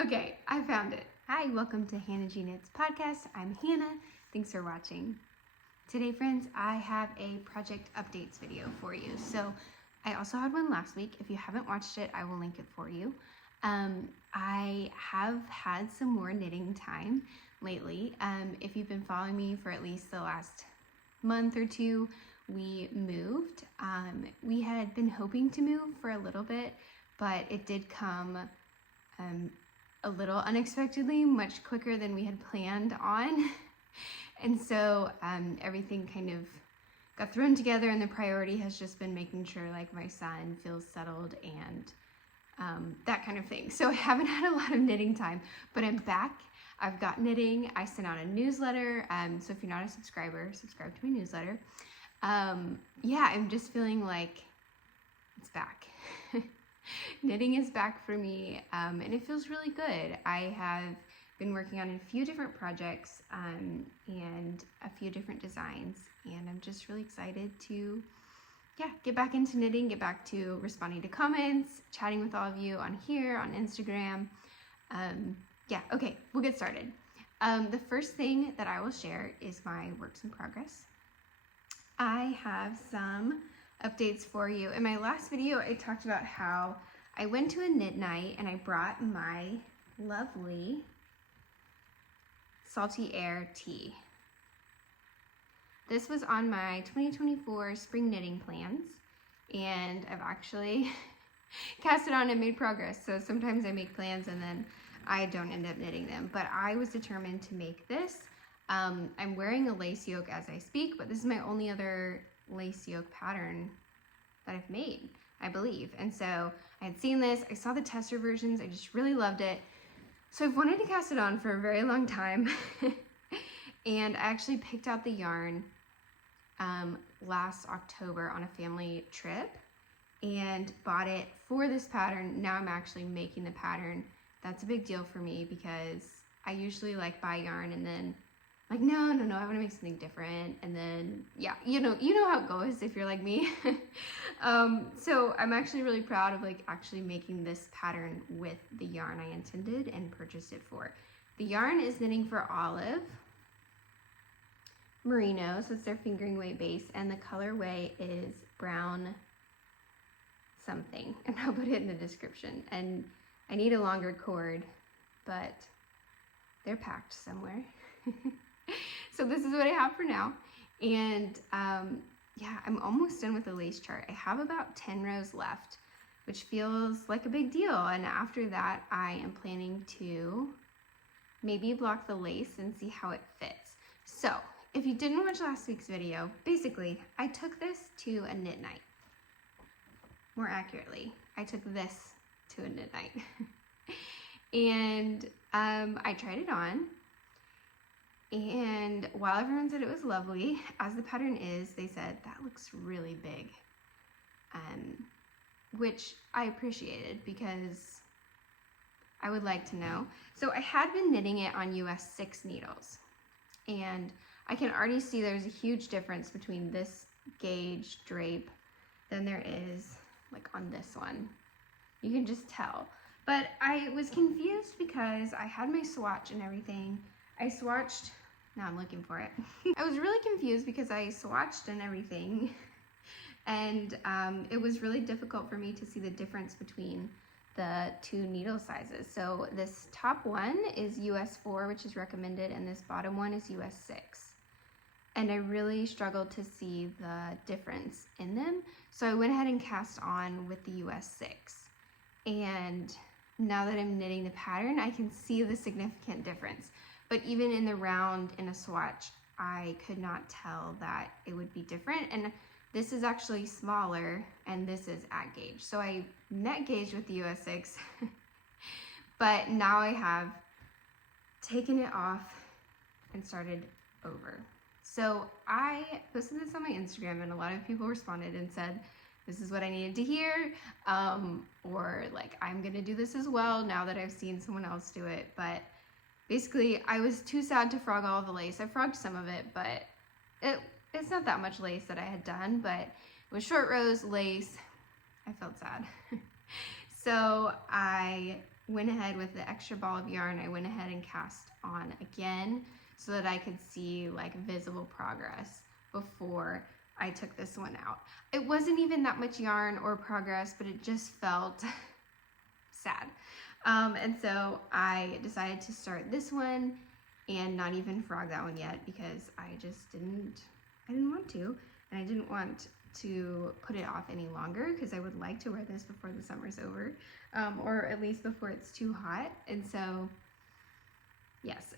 Okay, I found it. Hi, welcome to Hannah G Knits podcast. I'm Hannah. Thanks for watching. Today, friends, I have a project updates video for you. So I also had one last week. If you haven't watched it, I will link it for you. I have had some more knitting time lately. If you've been following me for at least the last month or two, we moved. We had been hoping to move for a little bit, but it did come a little unexpectedly, much quicker than we had planned on. And so everything kind of got thrown together, and the priority has just been making sure like my son feels settled and that kind of thing. So I haven't had a lot of knitting time, but I'm back. I've got knitting. I sent out a newsletter. So if you're not a subscriber, subscribe to my newsletter. Yeah, I'm just feeling like it's back. Knitting is back for me, and it feels really good. I have been working on a few different projects and a few different designs, and I'm just really excited to get back into knitting, get back to responding to comments, chatting with all of you on here, on Instagram. Okay, we'll get started. The first thing that I will share is my works in progress. I have some updates for you. In my last video, I talked about how I went to a knit night and I brought my lovely Salty Air Tee. This was on my 2024 spring knitting plans, and I've actually cast it on and made progress. So sometimes I make plans and then I don't end up knitting them, but I was determined to make this. I'm wearing a lace yoke as I speak, but this is my only other lace yoke pattern that I've made, I believe. And so I had seen this, I saw the tester versions, I just really loved it. So I've wanted to cast it on for a very long time. And I actually picked out the yarn last October on a family trip and bought it for this pattern. Now I'm actually making the pattern. That's a big deal for me because I usually like buy yarn and then like, no, I want to make something different. And then, yeah, you know how it goes if you're like me. So I'm actually really proud of like actually making this pattern with the yarn I intended and purchased it for. The yarn is Knitting for Olive Merino, so it's their fingering weight base, and the colorway is brown something, and I'll put it in the description. And I need a longer cord, but they're packed somewhere. So this is what I have for now. And I'm almost done with the lace chart. I have about 10 rows left, which feels like a big deal. And after that, I am planning to maybe block the lace and see how it fits. So if you didn't watch last week's video, basically I took this to a knit night. More accurately, I took this to a knit night. And I tried it on. And while everyone said it was lovely, as the pattern is, they said, that looks really big. Which I appreciated because I would like to know. So I had been knitting it on US 6 needles. And I can already see there's a huge difference between this gauge drape than there is like on this one. You can just tell. But I was confused because I had my swatch and everything. I swatched, now I'm looking for it. I was really confused because I swatched and everything, and it was really difficult for me to see the difference between the two needle sizes. So this top one is US 4, which is recommended, and this bottom one is US 6. And I really struggled to see the difference in them. So I went ahead and cast on with the US 6. And now that I'm knitting the pattern, I can see the significant difference. But even in the round in a swatch, I could not tell that it would be different. And this is actually smaller and this is at gauge. So I net gauged with the US 6, but now I have taken it off and started over. So I posted this on my Instagram and a lot of people responded and said, this is what I needed to hear, or like, I'm gonna do this as well now that I've seen someone else do it. But basically, I was too sad to frog all the lace. I frogged some of it, but it's not that much lace that I had done, but it was short rows, lace. I felt sad. So I went ahead with the extra ball of yarn. I went ahead and cast on again so that I could see like visible progress before I took this one out. It wasn't even that much yarn or progress, but it just felt sad. And so I decided to start this one and not even frog that one yet because I just didn't want to, and I didn't want to put it off any longer because I would like to wear this before the summer's over, or at least before it's too hot. And so yes,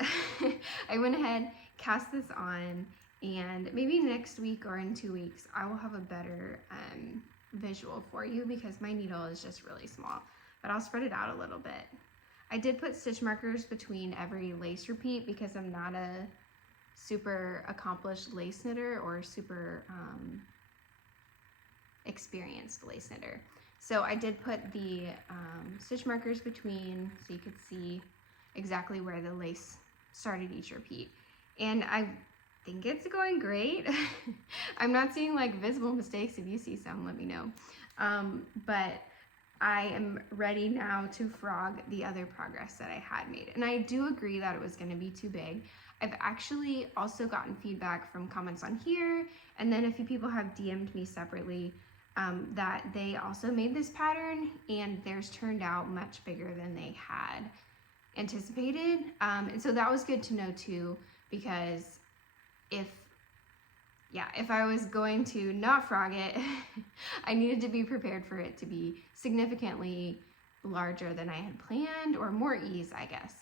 I went ahead, cast this on, and maybe next week or in 2 weeks I will have a better visual for you because my needle is just really small, but I'll spread it out a little bit. I did put stitch markers between every lace repeat because I'm not a super accomplished lace knitter or super experienced lace knitter. So I did put the stitch markers between so you could see exactly where the lace started each repeat. And I think it's going great. I'm not seeing like visible mistakes. If you see some, let me know. But I am ready now to frog the other progress that I had made. And I do agree that it was going to be too big. I've actually also gotten feedback from comments on here, and then a few people have DM'd me separately that they also made this pattern and theirs turned out much bigger than they had anticipated. And so that was good to know too, because if I was going to not frog it, I needed to be prepared for it to be significantly larger than I had planned, or more ease, I guess.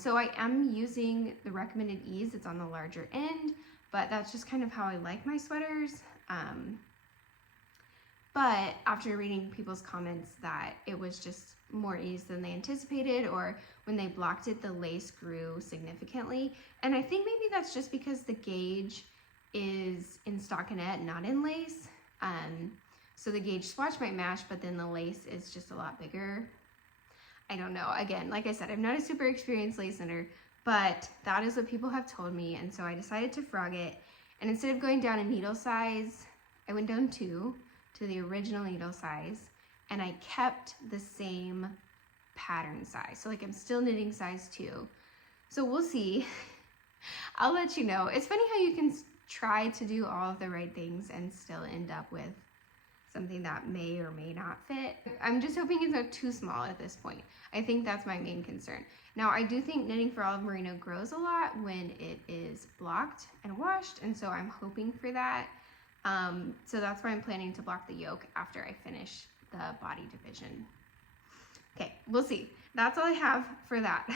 So I am using the recommended ease. It's on the larger end, but that's just kind of how I like my sweaters. But after reading people's comments that it was just more ease than they anticipated, or when they blocked it, the lace grew significantly. And I think maybe that's just because the gauge is in stockinette, not in lace. So the gauge swatch might match, but then the lace is just a lot bigger. I don't know. Again, like I said, I'm not a super experienced lace knitter, but that is what people have told me. And so I decided to frog it. And instead of going down a needle size, I went down 2 to the original needle size, and I kept the same pattern size. So like I'm still knitting size 2. So we'll see. I'll let you know. It's funny how you can try to do all of the right things and still end up with something that may or may not fit. I'm just hoping it's not too small at this point. I think that's my main concern. Now, I do think knitting for olive merino grows a lot when it is blocked and washed, and so I'm hoping for that. So that's why I'm planning to block the yoke after I finish the body division. Okay, we'll see. That's all I have for that.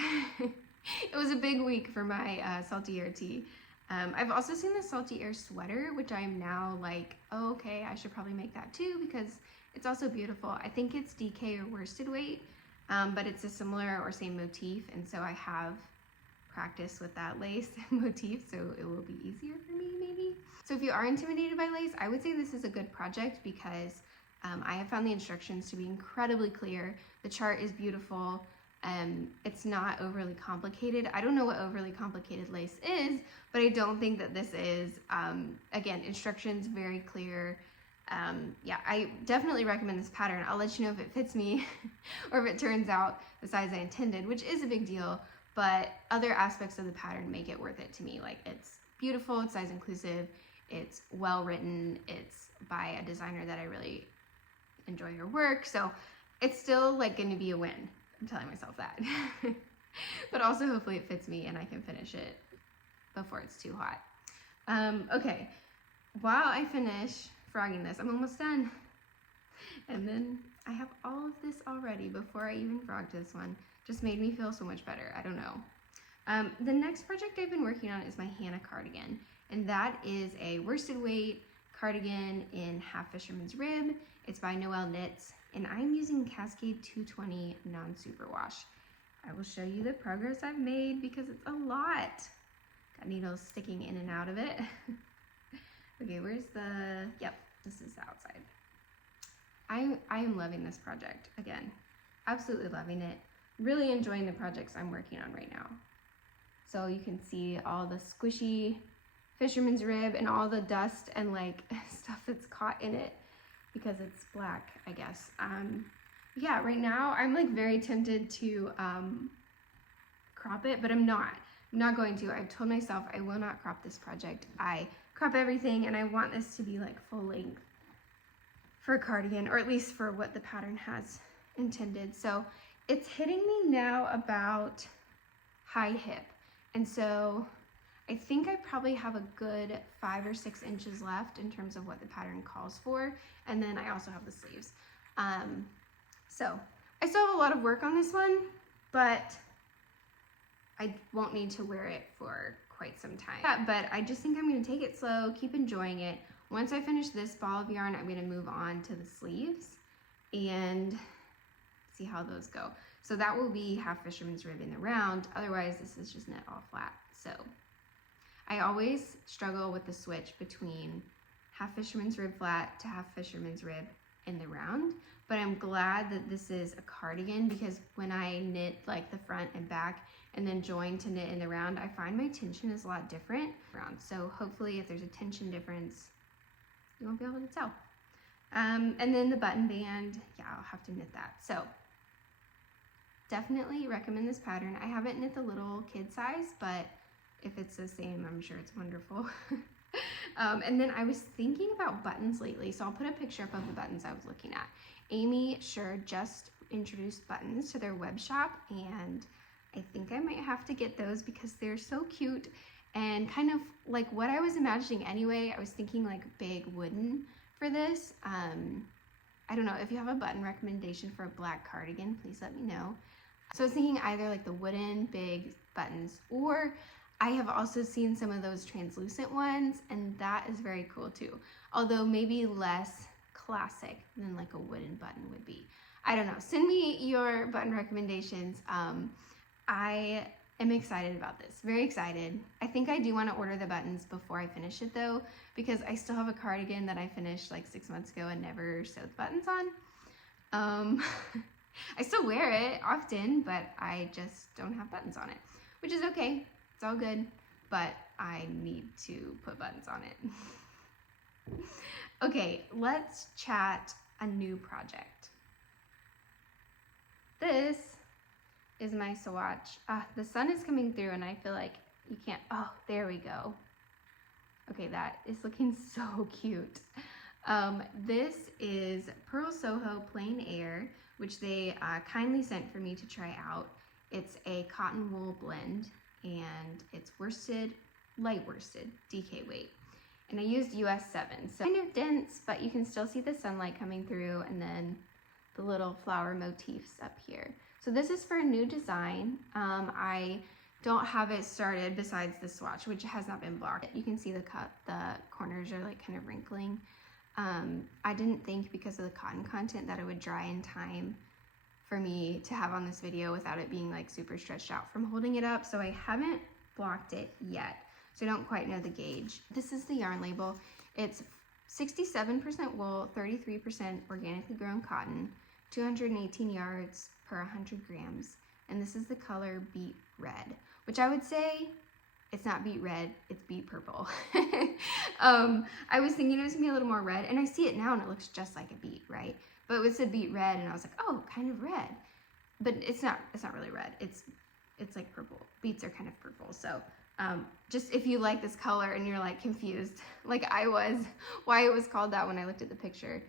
It was a big week for my Salty Air Tee. I've also seen the Salty Air sweater, which I'm now like, oh, okay, I should probably make that too because it's also beautiful. I think it's DK or worsted weight, but it's a similar or same motif, and so I have practice with that lace motif, so it will be easier for me maybe. So if you are intimidated by lace, I would say this is a good project because I have found the instructions to be incredibly clear. The chart is beautiful. It's not overly complicated. I don't know what overly complicated lace is, but I don't think that this is. Again, instructions very clear. Yeah, I definitely recommend this pattern. I'll let you know if it fits me or if it turns out the size I intended, which is a big deal, but other aspects of the pattern make it worth it to me. Like, it's beautiful, it's size inclusive, it's well written, it's by a designer that I really enjoy her work, so it's still like going to be a win. I'm telling myself that. But also hopefully it fits me and I can finish it before it's too hot. Okay, while I finish frogging this, I'm almost done. And then I have all of this already before I even frogged this one. Just made me feel so much better. I don't know. The next project I've been working on is my Hannah cardigan. And that is a worsted weight cardigan in half fisherman's rib. It's by Noelle Knits. And I'm using Cascade 220 non-superwash. I will show you the progress I've made because it's a lot. Got needles sticking in and out of it. Okay, where's the, yep, this is the outside. I am loving this project, again, absolutely loving it. Really enjoying the projects I'm working on right now. So you can see all the squishy fisherman's rib and all the dust and like stuff that's caught in it because it's black, I guess. yeah, right now I'm like very tempted to crop it, but I'm not going to. I've told myself I will not crop this project. I crop everything, and I want this to be like full length for a cardigan, or at least for what the pattern has intended. So it's hitting me now about high hip, and so I think I probably have a good 5 or 6 inches left in terms of what the pattern calls for, and then I also have the sleeves. So I still have a lot of work on this one, but I won't need to wear it for quite some time. Yeah, but I just think I'm going to take it slow, keep enjoying it. Once I finish this ball of yarn, I'm going to move on to the sleeves and see how those go. So that will be half fisherman's rib in the round. Otherwise, this is just knit all flat. So I always struggle with the switch between half fisherman's rib flat to half fisherman's rib in the round. But I'm glad that this is a cardigan, because when I knit like the front and back and then join to knit in the round, I find my tension is a lot different around. So hopefully if there's a tension difference, you won't be able to tell. And then the button band, yeah, I'll have to knit that. So definitely recommend this pattern. I haven't knit the little kid size, but if it's the same, I'm sure it's wonderful. And then I was thinking about buttons lately, so I'll put a picture up of the buttons I was looking at. Aimee Sher just introduced buttons to their web shop, and I think I might have to get those because they're so cute and kind of like what I was imagining anyway. I was thinking like big wooden for this. I don't know, if you have a button recommendation for a black cardigan, please let me know. So I was thinking either like the wooden big buttons, or I have also seen some of those translucent ones, and that is very cool too. Although maybe less classic than like a wooden button would be. I don't know. Send me your button recommendations. I am excited about this. Very excited. I think I do want to order the buttons before I finish it though, because I still have a cardigan that I finished like 6 months ago and never sewed the buttons on. I still wear it often, but I just don't have buttons on it, which is okay. It's all good, but I need to put buttons on it. Okay, let's chat a new project. This is my swatch. The sun is coming through and I feel like you can't, oh, there we go. Okay, that is looking so cute. This is Purl Soho Plein Air, which they kindly sent for me to try out. It's a cotton wool blend, and it's worsted, light worsted, DK weight. And I used US 7, so kind of dense, but you can still see the sunlight coming through, and then the little flower motifs up here. So this is for a new design. I don't have it started besides the swatch, which has not been blocked. You can see the corners are like kind of wrinkling. I didn't think because of the cotton content that it would dry in time for me to have on this video without it being like super stretched out from holding it up. So I haven't blocked it yet. So I don't quite know the gauge. This is the yarn label. It's 67% wool, 33% organically grown cotton, 218 yards per 100 grams. And this is the color Beet Red, which I would say it's not beet red, it's beet purple. I was thinking it was gonna be a little more red, and I see it now and it looks just like a beet, right? But it said beet red and I was like, oh, kind of red. But it's not really red. It's like purple. Beets are kind of purple. So just if you like this color and you're like confused, like I was, why it was called that when I looked at the picture.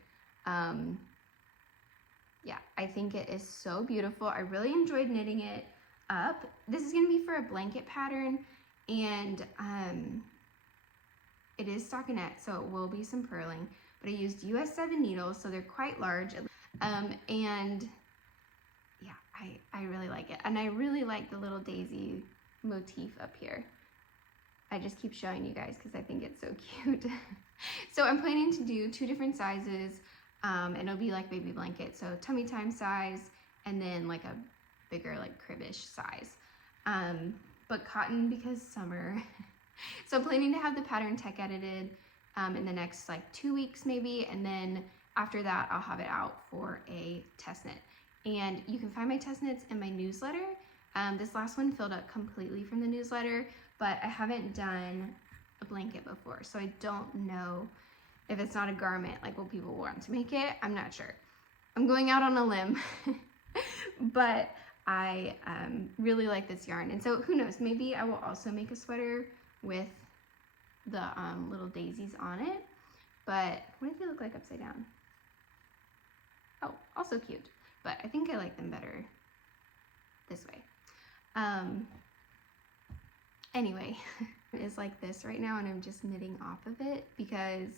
Yeah, I think it is so beautiful. I really enjoyed knitting it up. This is gonna be for a blanket pattern, and it is stockinette, so it will be some purling, but I used US 7 needles, so they're quite large. And yeah, I really like it. And I really like the little daisy motif up here. I just keep showing you guys because I think it's so cute. So I'm planning to do 2 different sizes, and it'll be like baby blanket, so tummy time size, and then like a bigger like cribbish size. But cotton because summer. So I'm planning to have the pattern tech edited in the next like 2 weeks maybe, and then after that I'll have it out for a test knit. And you can find my test knits in my newsletter. This last one filled up completely from the newsletter, but I haven't done a blanket before, so I don't know if it's not a garment, like will people want to make it? I'm not sure. I'm going out on a limb, but I really like this yarn. And so who knows, maybe I will also make a sweater with the little daisies on it. But what do they look like upside down? Oh, also cute. But I think I like them better this way. Anyway, it's like this right now, and I'm just knitting off of it because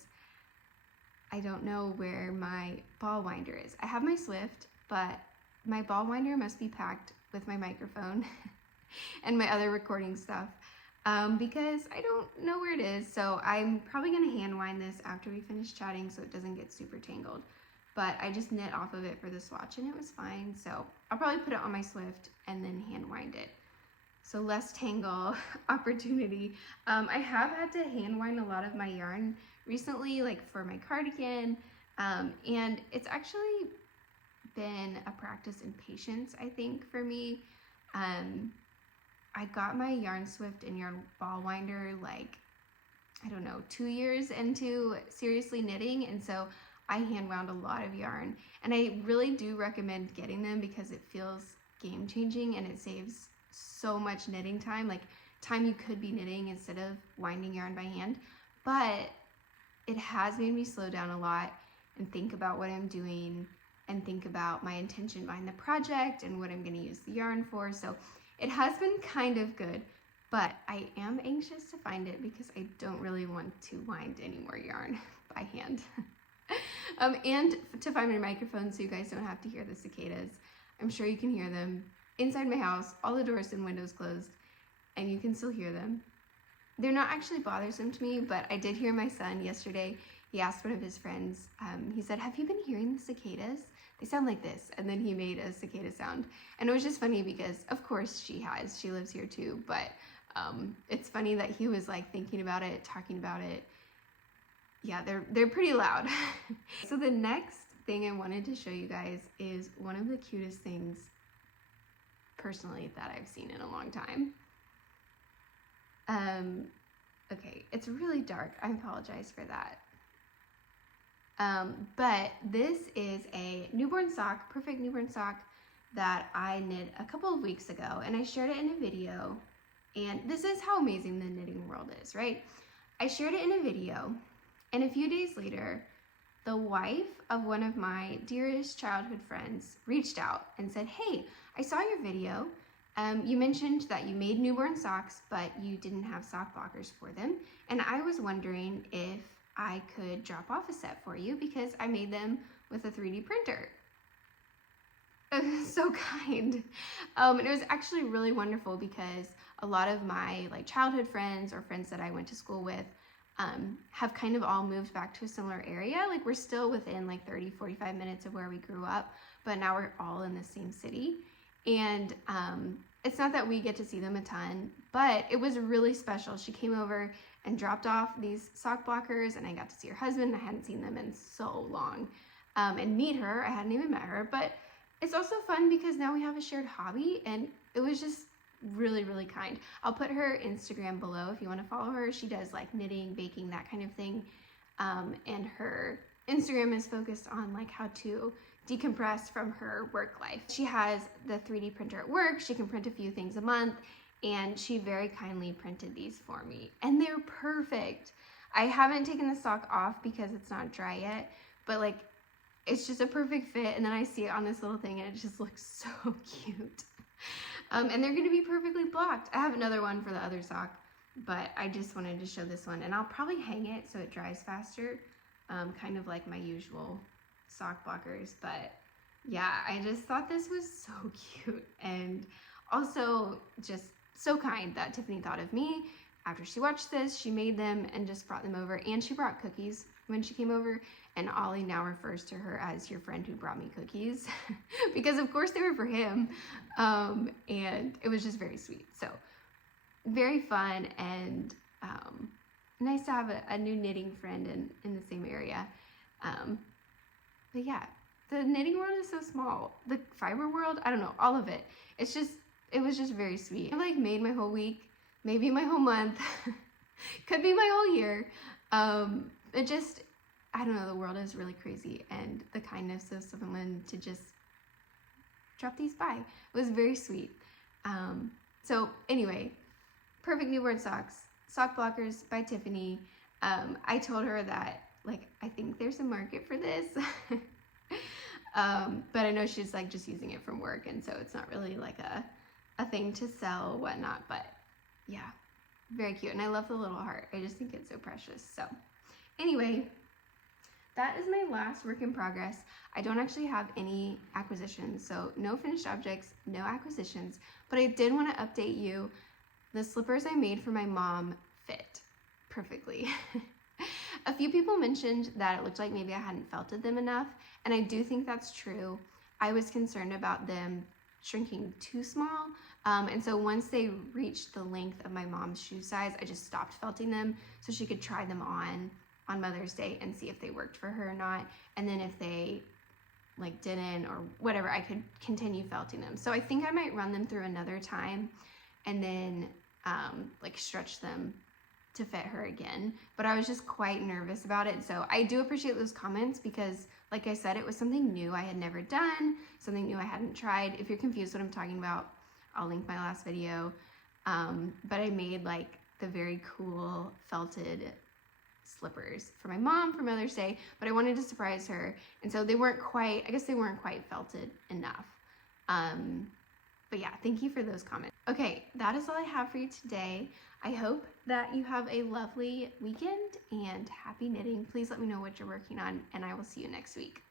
I don't know where my ball winder is. I have my Swift, but my ball winder must be packed with my microphone and my other recording stuff because I don't know where it is. So I'm probably gonna hand wind this after we finish chatting so it doesn't get super tangled. But I just knit off of it for the swatch and it was fine. So I'll probably put it on my Swift and then hand wind it. So less tangle opportunity. I have had to hand wind a lot of my yarn recently, like for my cardigan, and it's actually been a practice in patience, I think, for me. I got my yarn Swift and yarn ball winder like, I don't know, 2 years into seriously knitting, and so I hand wound a lot of yarn, and I really do recommend getting them because it feels game changing and it saves so much knitting time, like time you could be knitting instead of winding yarn by hand. But it has made me slow down a lot and think about what I'm doing and think about my intention behind the project and what I'm going to use the yarn for. So it has been kind of good, but I am anxious to find it because I don't really want to wind any more yarn by hand. And to find my microphone so you guys don't have to hear the cicadas. I'm sure you can hear them inside my house, all the doors and windows closed, and you can still hear them. They're not actually bothersome to me, but I did hear my son yesterday. He asked one of his friends, he said, "Have you been hearing the cicadas? They sound like this." And then he made a cicada sound. And it was just funny because, of course, she has. She lives here too. But it's funny that he was like thinking about it, talking about it. Yeah, they're pretty loud. So the next thing I wanted to show you guys is one of the cutest things, personally, that I've seen in a long time. Okay, it's really dark. I apologize for that. But this is a newborn sock, perfect newborn sock that I knit a couple of weeks ago, and I shared it in a video. And this is how amazing the knitting world is, right? I shared it in a video, and a few days later, the wife of one of my dearest childhood friends reached out and said, "Hey, I saw your video. You mentioned that you made newborn socks, but you didn't have sock blockers for them. And I was wondering if I could drop off a set for you because I made them with a 3D printer." So kind. And it was actually really wonderful because a lot of my like childhood friends or friends that I went to school with have kind of all moved back to a similar area. Like we're still within like 30-45 minutes of where we grew up, but now we're all in the same city. And it's not that we get to see them a ton, but it was really special. She came over and dropped off these sock blockers, and I got to see her husband. I hadn't seen them in so long, and meet her. I hadn't even met her, but it's also fun because now we have a shared hobby, and it was just really, really kind. I'll put her Instagram below if you want to follow her. She does like knitting, baking, that kind of thing, and her Instagram is focused on like how to decompress from her work life. She has the 3D printer at work. She can print a few things a month, and she very kindly printed these for me, and they're perfect. I haven't taken the sock off because it's not dry yet, but like it's just a perfect fit, and then I see it on this little thing and it just looks so cute. And they're gonna be perfectly blocked. I have another one for the other sock, but I just wanted to show this one, and I'll probably hang it so it dries faster, kind of like my usual sock blockers. But yeah, I just thought this was so cute, and also just so kind that Tiffany thought of me. After she watched this, she made them and just brought them over, and she brought cookies when she came over, and Ollie now refers to her as your friend who brought me cookies because of course they were for him, and it was just very sweet. So very fun, and nice to have a new knitting friend in the same area. But yeah, the knitting world is so small. The fiber world, I don't know, all of it. It was just very sweet. I like made my whole week, maybe my whole month, could be my whole year. I don't know, the world is really crazy, and the kindness of someone to just drop these by was very sweet. So anyway, perfect newborn socks, sock blockers by Tiffany. I told her that, like, I think there's a market for this. But I know she's like just using it from work, and so it's not really like a thing to sell or whatnot, but yeah, very cute. And I love the little heart. I just think it's so precious. So anyway, that is my last work in progress. I don't actually have any acquisitions, so no finished objects, no acquisitions, but I did want to update you. The slippers I made for my mom fit perfectly. A few people mentioned that it looked like maybe I hadn't felted them enough, and I do think that's true. I was concerned about them shrinking too small, and so once they reached the length of my mom's shoe size, I just stopped felting them so she could try them on Mother's Day and see if they worked for her or not, and then if they like didn't or whatever, I could continue felting them. So I think I might run them through another time and then like stretch them to fit her again, but I was just quite nervous about it. So I do appreciate those comments because, like I said, it was something new I had never done, something new I hadn't tried. If you're confused what I'm talking about, I'll link my last video. But I made like the very cool felted slippers for my mom for Mother's Day, but I wanted to surprise her, and so they weren't quite, I guess they weren't quite felted enough. But yeah, thank you for those comments. Okay, that is all I have for you today. I hope that you have a lovely weekend and happy knitting. Please let me know what you're working on, and I will see you next week.